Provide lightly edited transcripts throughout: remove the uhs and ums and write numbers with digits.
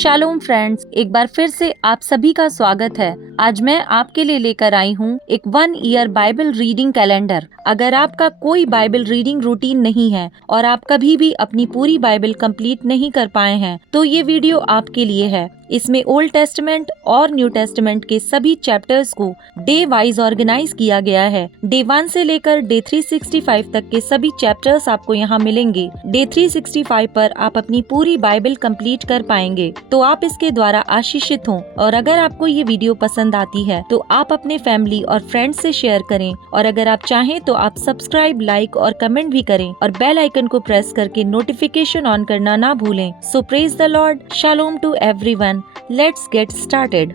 Shalom friends, एक बार फिर से आप सभी का स्वागत है। आज मैं आपके लिए लेकर आई हूँ एक 1 ईयर बाइबल रीडिंग कैलेंडर। अगर आपका कोई बाइबल रीडिंग रूटीन नहीं है और आप कभी भी अपनी पूरी बाइबल कंप्लीट नहीं कर पाए हैं, तो ये वीडियो आपके लिए है। इसमें ओल्ड टेस्टमेंट और न्यू टेस्टमेंट के सभी चैप्टर्स को डे वाइज ऑर्गेनाइज किया गया है। डे 1 से लेकर डे 365 तक के सभी चैप्टर्स आपको यहाँ मिलेंगे। डे 365 पर आप अपनी पूरी बाइबल कंप्लीट कर पाएंगे, तो आप इसके द्वारा आशीषित हों। और अगर आपको ये वीडियो पसंद आती है तो आप अपने फैमिली और फ्रेंड्स से शेयर करें, और अगर आप चाहें तो आप सब्सक्राइब, लाइक और कमेंट भी करें और बेल आइकन को प्रेस करके नोटिफिकेशन ऑन करना ना भूलें। So praise the Lord, shalom to everyone. Let's get started.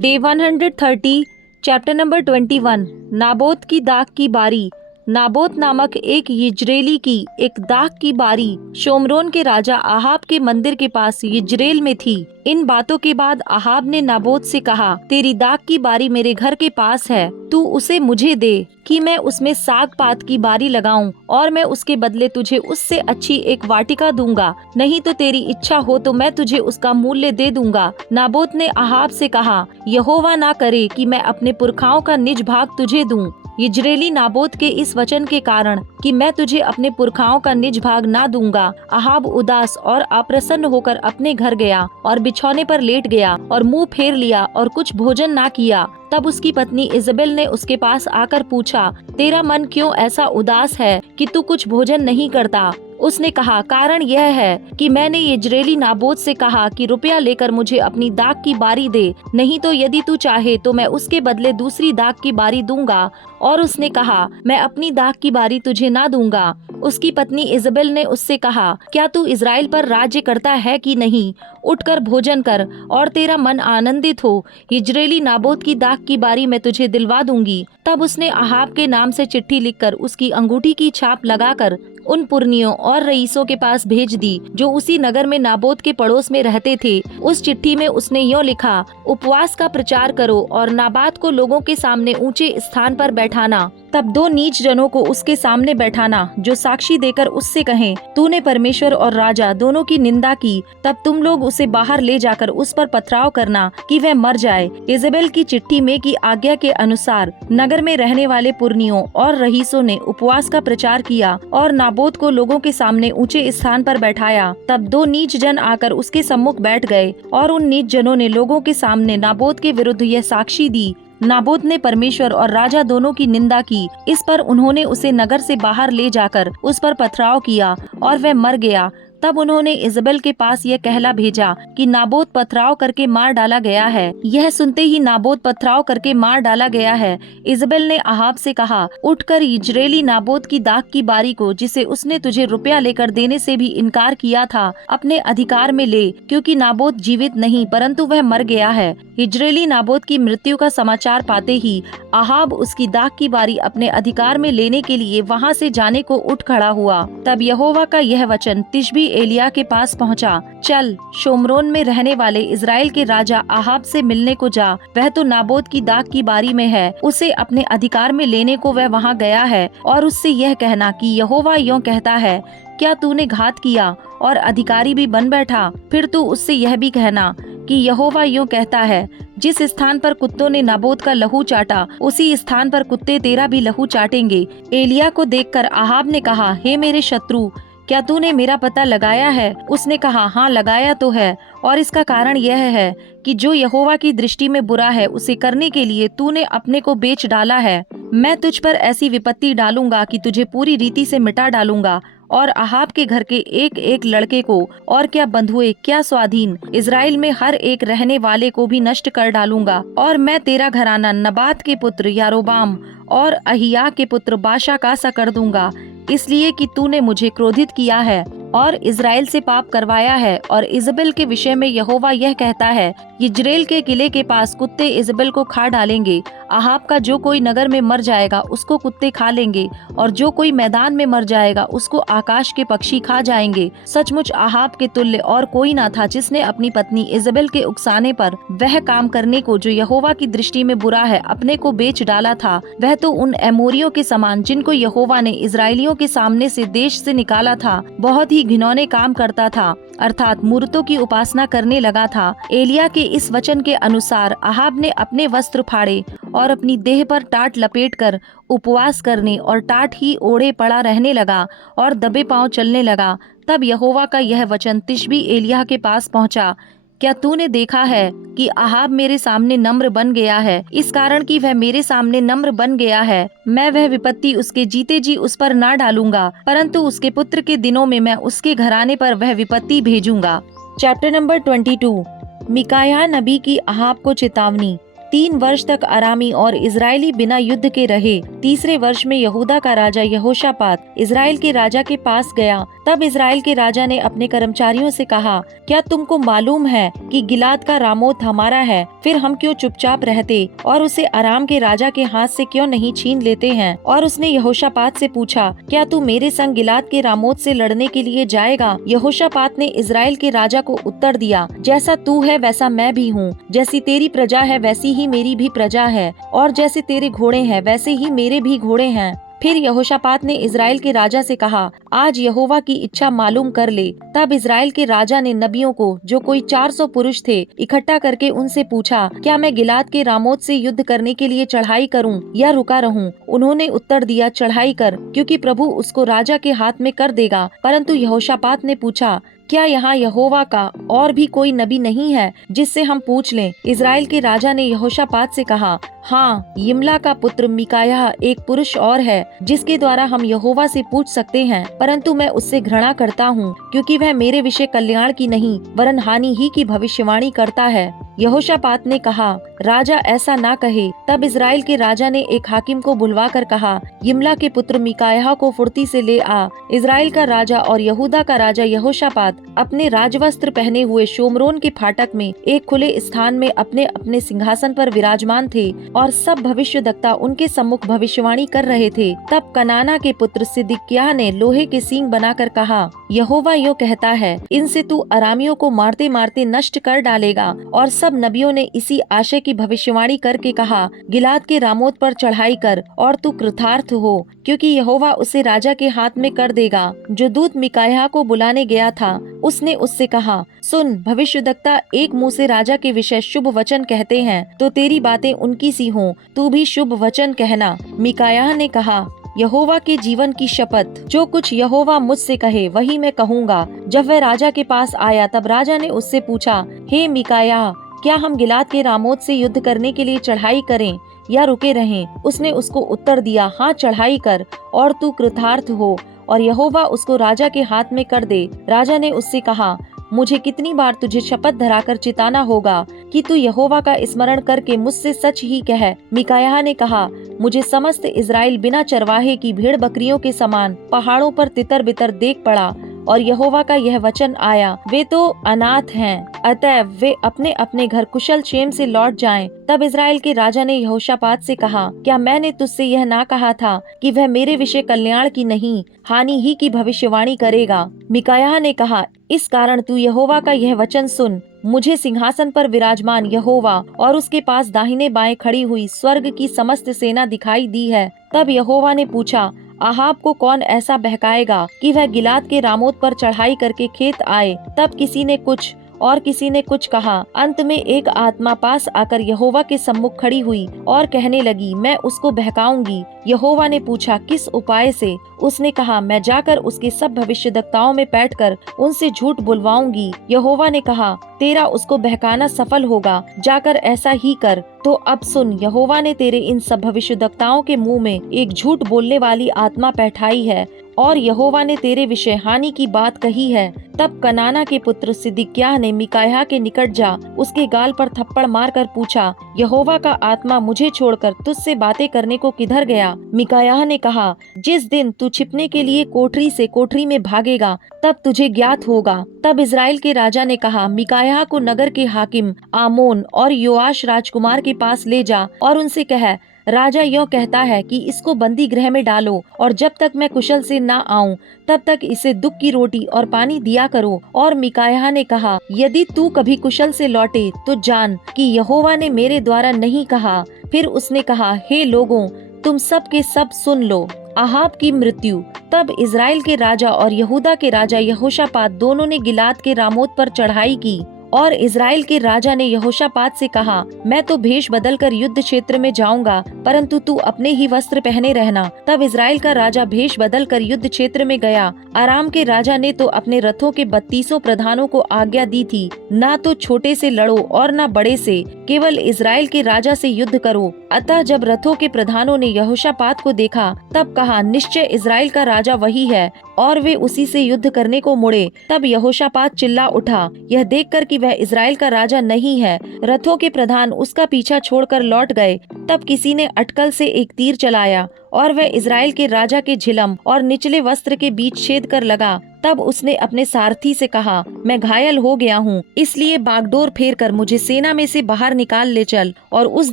Day 130, chapter number 21। Naboth की दाख की बारी। नाबोत नामक एक यिज्रेली की एक दाख की बारी शोमरोन के राजा आहाब के मंदिर के पास यिज्रेल में थी। इन बातों के बाद आहाब ने नाबोत से कहा, तेरी दाख की बारी मेरे घर के पास है, तू उसे मुझे दे कि मैं उसमें साग पात की बारी लगाऊं, और मैं उसके बदले तुझे उससे अच्छी एक वाटिका दूंगा। नहीं तो तेरी इच्छा हो तो मैं तुझे उसका मूल्य दे दूंगा। नाबोत ने आहाब से कहा, यहोवा ना करे कि मैं अपने पुरखाओं का निज भाग तुझे दूं। यिज्रेली नाबोत के इस वचन के कारण कि मैं तुझे अपने पुरखाओं का निज भाग ना दूंगा, आहाब उदास और अप्रसन्न होकर अपने घर गया और बिछौने पर लेट गया और मुंह फेर लिया और कुछ भोजन ना किया। तब उसकी पत्नी इजबेल ने उसके पास आकर पूछा, तेरा मन क्यों ऐसा उदास है कि तू कुछ भोजन नहीं करता? उसने कहा, कारण यह है कि मैंने यिज्रेली नाबोत से कहा कि रुपया लेकर मुझे अपनी दाख की बारी दे, नहीं तो यदि तू चाहे तो मैं उसके बदले दूसरी दाख की बारी दूंगा। और उसने कहा, मैं अपनी दाख की बारी तुझे ना दूंगा। उसकी पत्नी इजबेल ने उससे कहा, क्या तू इजराइल पर राज्य करता है कि नहीं? उठकर भोजन कर और तेरा मन आनंदित हो। यिज्रेली नाबोत की दाख की बारी मैं तुझे दिलवा दूंगी। तब उसने आहाब के नाम से चिट्ठी लिखकर उसकी अंगूठी की छाप लगाकर उन पुरनियों और रईसों के पास भेज दी जो उसी नगर में नाबोत के पड़ोस में रहते थे। उस चिट्ठी में उसने यूँ लिखा, उपवास का प्रचार करो और नाबात को लोगों के सामने ऊंचे स्थान पर बैठाना। तब 2 नीच जनों को उसके सामने बैठाना जो साक्षी देकर उससे कहें, तूने परमेश्वर और राजा दोनों की निंदा की। तब तुम लोग उसे बाहर ले जाकर उस पर पथराव करना कि वह मर जाए। इजबेल की चिट्ठी में की आज्ञा के अनुसार नगर में रहने वाले पुरनियों और रईसों ने उपवास का प्रचार किया और नाबोत को लोगों के सामने ऊंचे स्थान पर बैठाया। तब 2 नीच जन आकर उसके सम्मुख बैठ गए और उन नीच जनों ने लोगों के सामने नाबोत के विरुद्ध यह साक्षी दी, नाबोत ने परमेश्वर और राजा दोनों की निंदा की। इस पर उन्होंने उसे नगर से बाहर ले जाकर उस पर पथराव किया और वह मर गया। तब उन्होंने इजबेल के पास यह कहला भेजा कि नाबोत पथराव करके मार डाला गया है। यह सुनते ही नाबोत पथराव करके मार डाला गया है। इजबेल ने आहाब से कहा, उठकर यिज्रेली नाबोत की दाख की बारी को, जिसे उसने तुझे रुपया लेकर देने से भी इनकार किया था, अपने अधिकार में ले, क्योंकि नाबोत जीवित नहीं परंतु वह मर गया है। यिज्रेली नाबोत की मृत्यु का समाचार पाते ही आहाब उसकी दाख की बारी अपने अधिकार में लेने के लिए वहाँ से जाने को उठ खड़ा हुआ। तब यहोवा का यह वचन तिशबी एलिया के पास पहुँचा, चल शोमरोन में रहने वाले इजराइल के राजा आहाब से मिलने को जा, वह तो नाबोत की दाख की बारी में है, उसे अपने अधिकार में लेने को वह वहाँ गया है। और उससे यह कहना कि यहोवा यों कहता है, क्या तूने घात किया और अधिकारी भी बन बैठा? फिर तू उससे यह भी कहना कि यहोवा यूं कहता है, जिस स्थान पर कुत्तों ने नाबोत का लहू चाटा, उसी स्थान पर कुत्ते तेरा भी लहू चाटेंगे। एलिया को देखकर आहाब ने कहा, हे मेरे शत्रु, क्या तूने मेरा पता लगाया है? उसने कहा, हाँ लगाया तो है, और इसका कारण यह है कि जो यहोवा की दृष्टि में बुरा है उसे करने के लिए तूने अपने को बेच डाला है। मैं तुझ पर ऐसी विपत्ति डालूंगा कि तुझे पूरी रीति से मिटा डालूंगा, और आहाब के घर के एक एक लड़के को, और क्या बंधुए क्या स्वाधीन, इजराइल में हर एक रहने वाले को भी नष्ट कर डालूंगा। और मैं तेरा घराना नबात के पुत्र यारोबाम और अहिया के पुत्र बाशा का सा कर दूंगा, इसलिए कि तूने मुझे क्रोधित किया है और इजराइल से पाप करवाया है। और इजबेल के विषय में यहोवा यह कहता है, यिज्रेल के किले के पास कुत्ते इजबेल को खा डालेंगे। आहाब का जो कोई नगर में मर जाएगा उसको कुत्ते खा लेंगे, और जो कोई मैदान में मर जाएगा उसको आकाश के पक्षी खा जाएंगे। सचमुच आहाब के तुल्य और कोई ना था जिसने अपनी पत्नी इजबेल के उकसाने पर वह काम करने को जो यहोवा की दृष्टि में बुरा है अपने को बेच डाला था। वह तो उन एमोरियों के समान जिनको यहोवा ने इजराइलियों के सामने से देश से निकाला था बहुत ही ही घिनौने काम करता था, अर्थात मूर्तों की उपासना करने लगा था। एलिया के इस वचन के अनुसार अहाब ने अपने वस्त्र फाड़े और अपनी देह पर टाट लपेटकर उपवास करने और टाट ही ओढ़े पड़ा रहने लगा और दबे पांव चलने लगा। तब यहोवा का यह वचन तिशबी एलिया के पास पहुंचा, क्या तूने देखा है कि अहाब मेरे सामने नम्र बन गया है? इस कारण कि वह मेरे सामने नम्र बन गया है, मैं वह विपत्ति उसके जीते जी उस पर ना डालूंगा, परंतु उसके पुत्र के दिनों में मैं उसके घराने पर वह विपत्ति भेजूंगा। Chapter number 22। मिकायाह नबी की अहाब को चेतावनी। 3 वर्ष तक अरामी और इजरायली बिना युद्ध के रहे। तीसरे वर्ष में यहूदा का राजा यहोशापात इजराइल के राजा के पास गया। तब इजराइल के राजा ने अपने कर्मचारियों से कहा, क्या तुमको मालूम है कि गिलाद का रामोत हमारा है? फिर हम क्यों चुपचाप रहते और उसे अराम के राजा के हाथ से क्यों नहीं छीन लेते हैं? और उसने यहोशापात से पूछा, क्या तू मेरे संग गिलाद के रामोत से लड़ने के लिए जाएगा? यहोशापात ने इजराइल के राजा को उत्तर दिया, जैसा तू है वैसा मैं भी हूँ, जैसी तेरी प्रजा है वैसी ही मेरी भी प्रजा है, और जैसे तेरे घोड़े हैं वैसे ही मेरे भी घोड़े हैं। फिर यहोशापात ने इजराइल के राजा से कहा, आज यहोवा की इच्छा मालूम कर ले। तब इजराइल के राजा ने नबियों को, जो कोई 400 पुरुष थे, इकट्ठा करके उनसे पूछा, क्या मैं गिलाद के रामोत से युद्ध करने के लिए चढ़ाई करूं या रुका रहूं? उन्होंने उत्तर दिया, चढ़ाई कर, क्योंकि प्रभु उसको राजा के हाथ में कर देगा। परंतु यहोशापात ने पूछा, क्या यहाँ यहोवा का और भी कोई नबी नहीं है जिससे हम पूछ लें? इजराइल के राजा ने यहोशापात से कहा, हाँ, यिम्ला का पुत्र मिकायाह एक पुरुष और है जिसके द्वारा हम यहोवा से पूछ सकते हैं, परंतु मैं उससे घृणा करता हूँ, क्योंकि वह मेरे विषय कल्याण की नहीं वरन हानि ही की भविष्यवाणी करता है। यहोशापात ने कहा, राजा ऐसा ना कहे। तब इजराइल के राजा ने एक हाकिम को बुलवा कर कहा, यिम्ला के पुत्र मिकायाह को फुर्ती से ले आ। इजराइल का राजा और यहूदा का राजा यहोशापात अपने राजवस्त्र पहने हुए शोमरोन के फाटक में एक खुले स्थान में अपने अपने सिंहासन पर विराजमान थे, और सब भविष्यद्वक्ता उनके सम्मुख भविष्यवाणी कर रहे थे। तब कनाना के पुत्र सिदकिय्याह ने लोहे के सींग बनाकर कहा, यहोवा यो कहता है, इनसे तू अरामियों को मारते मारते नष्ट कर डालेगा। और सब नबियों ने इसी आशय की भविष्यवाणी करके कहा, गिलाद के रामोत पर चढ़ाई कर और तू कृतार्थ हो, क्योंकि यहोवा उसे राजा के हाथ में कर देगा। जो दूत मिकायाह को बुलाने गया था, उसने उससे कहा, सुन, भविष्यद्वक्ता एक मुंह से राजा के विषय शुभ वचन कहते हैं, तो तेरी बातें उनकी सी हों, तू भी शुभ वचन कहना। मिकायाह ने कहा, यहोवा के जीवन की शपथ, जो कुछ यहोवा मुझसे कहे वही मैं कहूँगा। जब वह राजा के पास आया तब राजा ने उससे पूछा, हे मिकायाह, क्या हम गिलाद के रामोत से युद्ध करने के लिए चढ़ाई करें या रुके रहें? उसने उसको उत्तर दिया, हाँ, चढ़ाई कर और तू कृतार्थ हो और यहोवा उसको राजा के हाथ में कर दे। राजा ने उससे कहा, मुझे कितनी बार तुझे शपथ धराकर चिताना होगा कि तू यहोवा का स्मरण करके मुझसे सच ही कह। मिकायाह ने कहा, मुझे समस्त इजराइल बिना चरवाहे की भेड़ बकरियों के समान पहाड़ों पर तितर बितर देख पड़ा, और यहोवा का यह वचन आया, वे तो अनाथ हैं, अतएव वे अपने अपने घर कुशल क्षेम से लौट जाएं। तब इजराइल के राजा ने यहोशापात से कहा, क्या मैंने तुझसे यह ना कहा था कि वह मेरे विषय कल्याण की नहीं हानि ही की भविष्यवाणी करेगा? मिकायाह ने कहा, इस कारण तू यहोवा का यह वचन सुन। मुझे सिंहासन पर विराजमान यहोवा और उसके पास दाहिने बाएं खड़ी हुई स्वर्ग की समस्त सेना दिखाई दी है। तब यहोवा ने पूछा, अहाब को कौन ऐसा बहकाएगा कि वह गिलाद के रामोत पर चढ़ाई करके खेत आए? तब किसी ने कुछ और किसी ने कुछ कहा। अंत में एक आत्मा पास आकर यहोवा के सम्मुख खड़ी हुई और कहने लगी, मैं उसको बहकाऊंगी। यहोवा ने पूछा, किस उपाय से? उसने कहा, मैं जाकर उसके सब भविष्यद्वक्ताओं में बैठकर उनसे झूठ बुलवाऊंगी। यहोवा ने कहा, तेरा उसको बहकाना सफल होगा, जाकर ऐसा ही कर। तो अब सुन, यहोवा ने तेरे इन सब भविष्यद्वक्ताओं के मुंह में एक झूठ बोलने वाली आत्मा बैठाई है, और यहोवा ने तेरे विषय हानि की बात कही है। तब कनाना के पुत्र सिदकिय्याह ने मिकायाह के निकट जा उसके गाल पर थप्पड़ मारकर पूछा, यहोवा का आत्मा मुझे छोड़कर तुझसे बातें करने को किधर गया? मिकायाह ने कहा, जिस दिन तू छिपने के लिए कोठरी से कोठरी में भागेगा तब तुझे ज्ञात होगा। तब इजराइल के राजा ने कहा, मिकायाह को नगर के हाकिम आमोन और योआश राजकुमार के पास ले जा और उनसे कह, राजा यों कहता है कि इसको बंदी गृह में डालो, और जब तक मैं कुशल से ना आऊं तब तक इसे दुख की रोटी और पानी दिया करो। और मिकायाह ने कहा, यदि तू कभी कुशल से लौटे तो जान कि यहोवा ने मेरे द्वारा नहीं कहा। फिर उसने कहा, हे लोगों, तुम सब के सब सुन लो। अहाब की मृत्यु। तब इजराइल के राजा और यहूदा के राजा यहोशापात दोनों ने गिलाद के रामोत पर चढ़ाई की। और इजराइल के राजा ने यहोशापात से कहा, मैं तो भेष बदलकर युद्ध क्षेत्र में जाऊंगा, परंतु तू अपने ही वस्त्र पहने रहना। तब इजराइल का राजा भेष बदलकर युद्ध क्षेत्र में गया। अराम के राजा ने तो अपने रथों के 32 प्रधानों को आज्ञा दी थी, ना तो छोटे से लड़ो और ना बड़े से, केवल इजराइल के राजा से युद्ध करो। अतः जब रथों के प्रधानों ने यहोशापात को देखा, तब कहा, निश्चय इजराइल का राजा वही है, और वे उसी से युद्ध करने को मुड़े। तब यहोशापात चिल्ला उठा, यह देखकर कि वह इजराइल का राजा नहीं है। रथों के प्रधान उसका पीछा छोड़कर लौट गए। तब किसी ने अटकल से एक तीर चलाया और वह इजराइल के राजा के झिलम और निचले वस्त्र के बीच छेद कर लगा। तब उसने अपने सारथी से कहा, मैं घायल हो गया हूँ, इसलिए बागडोर फेर कर मुझे सेना में से बाहर निकाल ले चल। और उस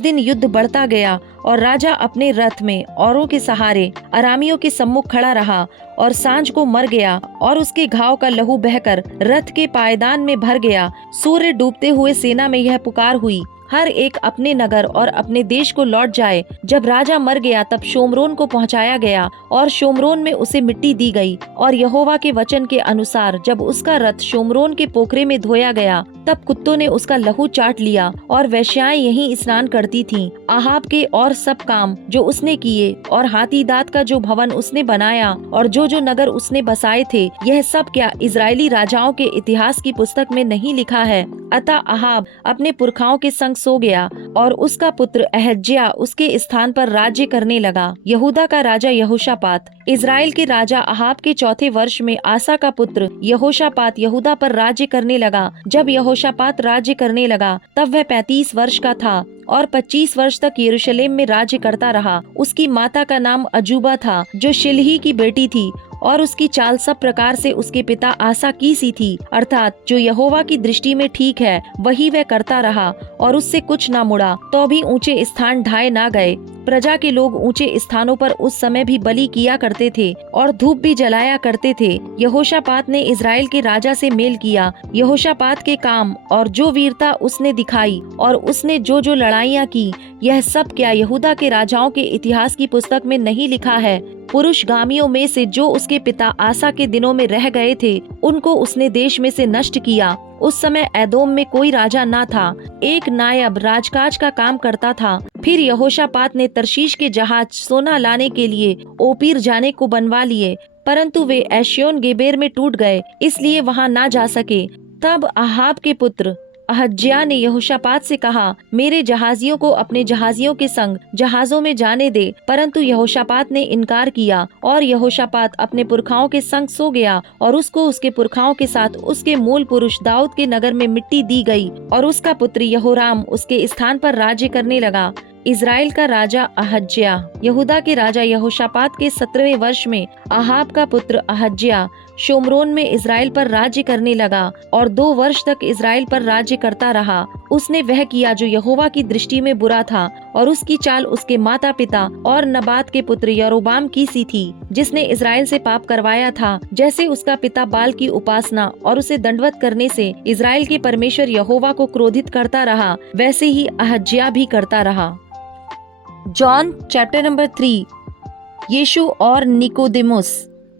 दिन युद्ध बढ़ता गया और राजा अपने रथ में औरों के सहारे अरामियों के सम्मुख खड़ा रहा। और सांझ को मर गया और उसके घाव का लहू बहकर रथ के पायदान में भर गया। सूर्य डूबते हुए सेना में यह पुकार हुई, हर एक अपने नगर और अपने देश को लौट जाए। जब राजा मर गया तब शोमरोन को पहुंचाया गया और शोमरोन में उसे मिट्टी दी गई। और यहोवा के वचन के अनुसार जब उसका रथ शोमरोन के पोखरे में धोया गया, तब कुत्तों ने उसका लहू चाट लिया। और वेश्याएं यहीं स्नान करती थीं। अहाब के और सब काम जो उसने किए और हाथी दांत का जो भवन उसने बनाया और जो नगर उसने बसाए थे, यह सब क्या इजरायली राजाओं के इतिहास की पुस्तक में नहीं लिखा है? अतः अहाब अपने पुरखाओं के संग सो गया और उसका पुत्र अहज्याह उसके स्थान पर राज्य करने लगा। यहूदा का राजा यहोशापात। इजराइल के राजा अहाब के चौथे वर्ष में आसा का पुत्र यहोशापात यहूदा पर राज्य करने लगा। जब यहोशापात राज्य करने लगा तब वह 35 वर्ष का था और 25 वर्ष तक यरूशलेम में राज्य करता रहा। उसकी माता का नाम अजूबा था, जो शिलही की बेटी थी, और उसकी चाल सब प्रकार से उसके पिता आसा की सी थी, अर्थात जो यहोवा की दृष्टि में ठीक है वही वह करता रहा, और उससे कुछ ना मुड़ा। तो भी ऊंचे स्थान ढाए ना गए। प्रजा के लोग ऊंचे स्थानों पर उस समय भी बलि किया करते थे और धूप भी जलाया करते थे। यहोशापात ने इजराइल के राजा से मेल किया। यहोशापात के काम और जो वीरता उसने दिखाई और उसने जो लड़ाइयाँ की, यह सब क्या यहूदा के राजाओं के इतिहास की पुस्तक में नहीं लिखा है? पुरुषगामियों में से जो उसके पिता आसा के दिनों में रह गए थे, उनको उसने देश में से नष्ट किया। उस समय एदोम में कोई राजा ना था, एक नायब राजकाज का काम करता था। फिर यहोशापात ने तरशीश के जहाज सोना लाने के लिए ओपीर जाने को बनवा लिए, परंतु वे एश्योन गेबेर में टूट गए, इसलिए वहां ना जा सके। तब अहाब के पुत्र अहज्याह ने यहोशापात से कहा, मेरे जहाजियों को अपने जहाजियों के संग जहाजों में जाने दे। परंतु यहोशापात ने इनकार किया और यहोशापात अपने पुरखाओं के संग सो गया और उसको उसके पुरखाओं के साथ उसके मूल पुरुष दाऊद के नगर में मिट्टी दी गई और उसका पुत्र यहोराम उसके स्थान पर राज्य करने लगा। इजराइल का राजा अहज्याह। यहूदा के राजा यहोशापात के 17वें वर्ष में अहाब का पुत्र अहज्याह शोमरोन में इजराइल पर राज्य करने लगा और 2 वर्ष तक इजराइल पर राज्य करता रहा। उसने वह किया जो यहोवा की दृष्टि में बुरा था, और उसकी चाल उसके माता पिता और नबात के पुत्र यरोबाम की सी थी, जिसने इजराइल से पाप करवाया था। जैसे उसका पिता बाल की उपासना और उसे दंडवत करने से इजराइल के परमेश्वर यहोवा को क्रोधित करता रहा, वैसे ही अहज्याह भी करता रहा। John chapter number 3। यीशु और निकोदेमुस।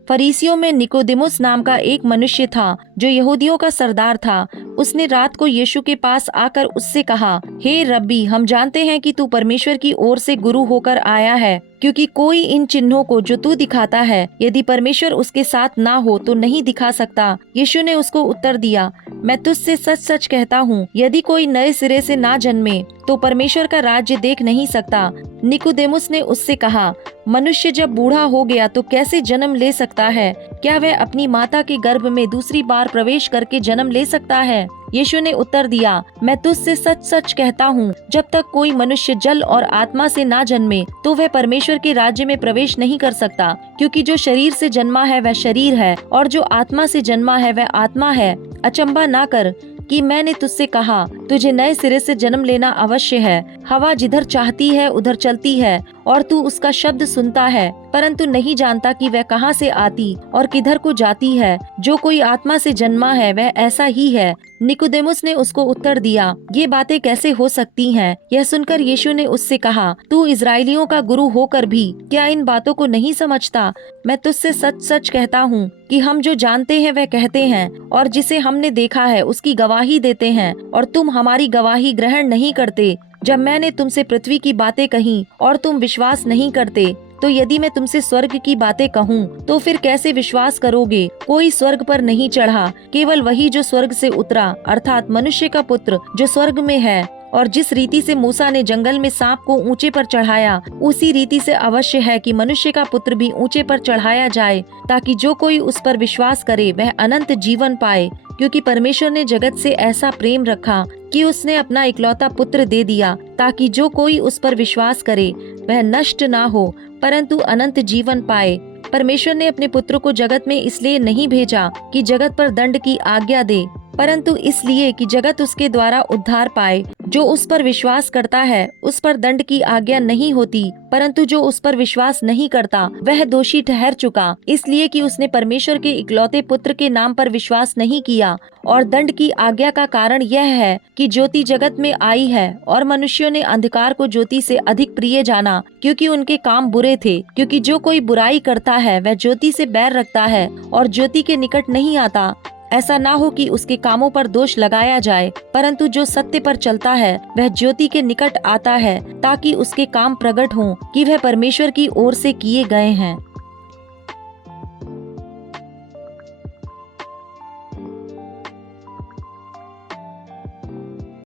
फरीसियों में निकोदेमुस नाम का एक मनुष्य था जो यहूदियों का सरदार था। उसने रात को यीशु के पास आकर उससे कहा, हे रब्बी, हम जानते हैं कि तू परमेश्वर की ओर से गुरु होकर आया है, क्योंकि कोई इन चिन्हों को जो तू दिखाता है, यदि परमेश्वर उसके साथ ना हो तो नहीं दिखा सकता। यीशु ने उसको उत्तर दिया, मैं तुझसे सच सच कहता हूँ, यदि कोई नए सिरे से ना जन्मे तो परमेश्वर का राज्य देख नहीं सकता। निकोदेमुस ने उससे कहा, मनुष्य जब बूढ़ा हो गया तो कैसे जन्म ले सकता है? क्या वह अपनी माता के गर्भ में दूसरी बार प्रवेश करके जन्म ले सकता है? यीशु ने उत्तर दिया, मैं तुझसे सच सच कहता हूँ, जब तक कोई मनुष्य जल और आत्मा से ना जन्मे तो वह परमेश्वर के राज्य में प्रवेश नहीं कर सकता। क्योंकि जो शरीर से जन्मा है वह शरीर है, और जो आत्मा से जन्मा है वह आत्मा है। अचंभा ना कर कि मैंने तुझसे कहा, तुझे नए सिरे से जन्म लेना अवश्य है। हवा जिधर चाहती है उधर चलती है और तू उसका शब्द सुनता है, परंतु नहीं जानता कि वह कहाँ से आती और किधर को जाती है। जो कोई आत्मा से जन्मा है वह ऐसा ही है। निकोदेमुस ने उसको उत्तर दिया, ये बातें कैसे हो सकती हैं? यह सुनकर यीशु ने उससे कहा, तू इजराइलियों का गुरु होकर भी क्या इन बातों को नहीं समझता? मैं तुझसे सच सच कहता हूँ कि हम जो जानते हैं वह कहते हैं और जिसे हमने देखा है उसकी गवाही देते हैं, और तुम हमारी गवाही ग्रहण नहीं करते। जब मैंने तुमसे पृथ्वी की बातें कही और तुम विश्वास नहीं करते, तो यदि मैं तुमसे स्वर्ग की बातें कहूँ तो फिर कैसे विश्वास करोगे? कोई स्वर्ग पर नहीं चढ़ा, केवल वही जो स्वर्ग से उतरा, अर्थात मनुष्य का पुत्र जो स्वर्ग में है। और जिस रीति से मूसा ने जंगल में सांप को ऊंचे पर चढ़ाया, उसी रीति से अवश्य है कि मनुष्य का पुत्र भी ऊंचे पर चढ़ाया जाए, ताकि जो कोई उस पर विश्वास करे वह अनंत जीवन पाए। क्योंकि परमेश्वर ने जगत से ऐसा प्रेम रखा कि उसने अपना इकलौता पुत्र दे दिया, ताकि जो कोई उस पर विश्वास करे वह नष्ट ना हो, परंतु अनंत जीवन पाए। परमेश्वर ने अपने पुत्र को जगत में इसलिए नहीं भेजा कि जगत पर दंड की आज्ञा दे, परंतु इसलिए कि जगत उसके द्वारा उद्धार पाए। जो उस पर विश्वास करता है उस पर दंड की आज्ञा नहीं होती, परंतु जो उस पर विश्वास नहीं करता वह दोषी ठहर चुका, इसलिए कि उसने परमेश्वर के इकलौते पुत्र के नाम पर विश्वास नहीं किया। और दंड की आज्ञा का कारण यह है कि ज्योति जगत में आई है और मनुष्यों ने अंधकार को ज्योति से अधिक प्रिय जाना, क्योंकि उनके काम बुरे थे। क्योंकि जो कोई बुराई करता है वह ज्योति से बैर रखता है और ज्योति के निकट नहीं आता, ऐसा ना हो कि उसके कामों पर दोष लगाया जाए। परंतु जो सत्य पर चलता है वह ज्योति के निकट आता है, ताकि उसके काम प्रकट हों कि वह परमेश्वर की ओर से किए गए हैं।